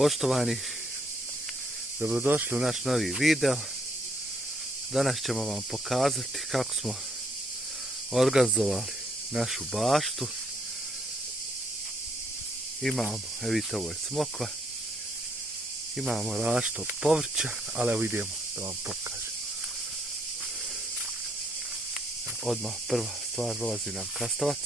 Poštovani, dobrodošli u naš novi video. Danas ćemo vam pokazati kako smo organizovali našu baštu. Imamo, evo vidite, ovo je smokva. Imamo različito povrća, ali evo idemo da vam pokažem. Odmah prva stvar, dolazi nam krastavac.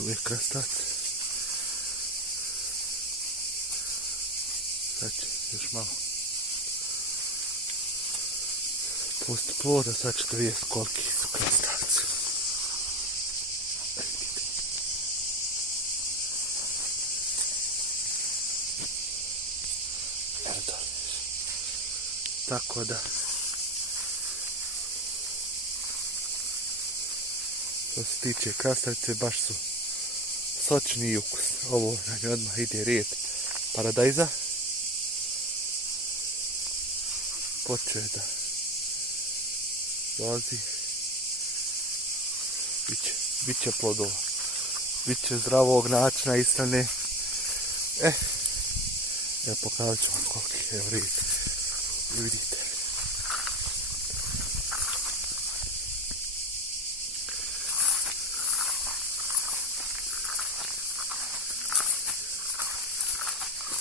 Uvijek krastavac. Sad će još malo pusti ploda, sad ćete vidjeti koliki su krastavci. Evo to. Tako da što se tiče krastavice, baš su sočni i ukus. Ovo na nju odmah ide red paradajza. Počeo je da dolazi. Biće plodova. Biće zdravog načina ishrane. Ja pokazat ću vam koliki je red. I vidite.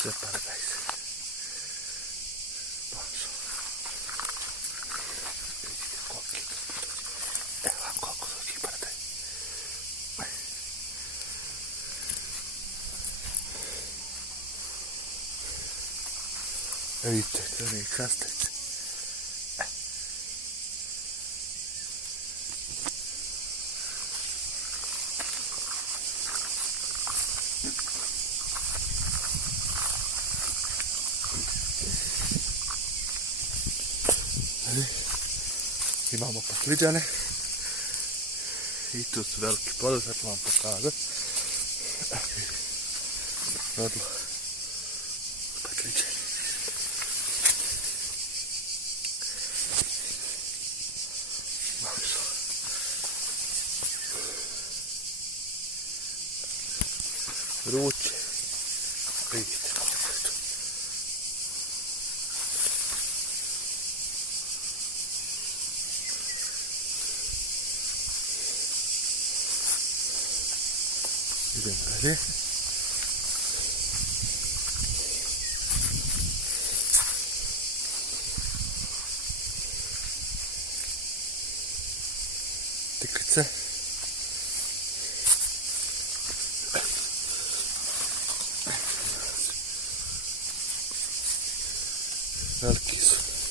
Sve paradajze. Baš. Vidite koliki. Evo vam koliko su paradajze. Evo vidite, one krastavice. Imamo patliđane i tu su veliki plodovi, sad ću vam pokazati. Rodilo patliđane. Vruće. Vidite koliko je to. Idemo dalje. Tikvice.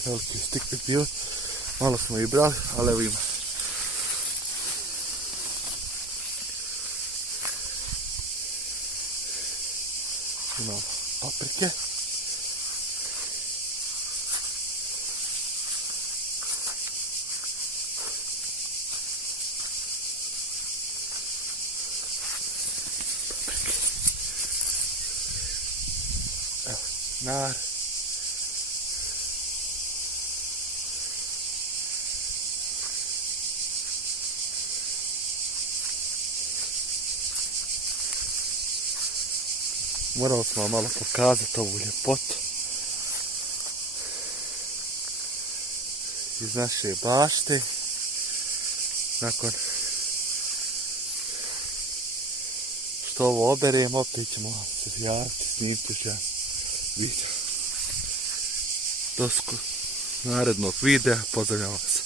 Veliki su tikvi bili. Malo smo ih brali, ali evo ima. Imamo paprike. Evo, nar. Morali smo vam malo pokazati ovu ljepotu iz naše bašte. Nakon što ovo oberemo, opet ćemo se javiti, snimiti još jedan video. Do narednog videa, pozdravljam vas.